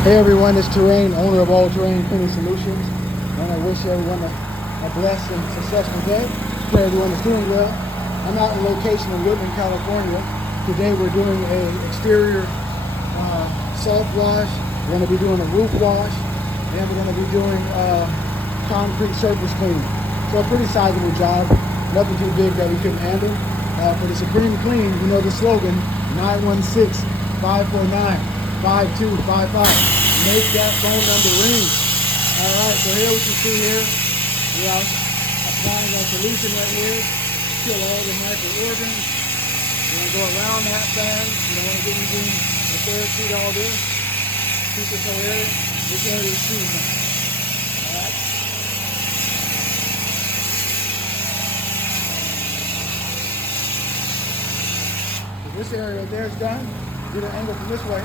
Hey everyone, it's Terrain, owner of All Terrain Cleaning Solutions, and I wish everyone a blessed and successful day. Pray everyone is doing well. I'm out in location in Woodland, California. Today we're doing a exterior soft wash. We're going to be doing a roof wash, and we're going to be doing concrete surface cleaning. So a pretty sizable job, nothing too big that we couldn't handle. For the Supreme Clean, you know the slogan, 916-549-5255. Make that phone number ring. All right, so here we can see here, we are applying our solution right here, kill all the microorganisms. We're going to go around that bag. We don't want to get anything the third feet all this. Keep it coherent. This area is too much. All right. So this area right there is done. Get an angle from this way.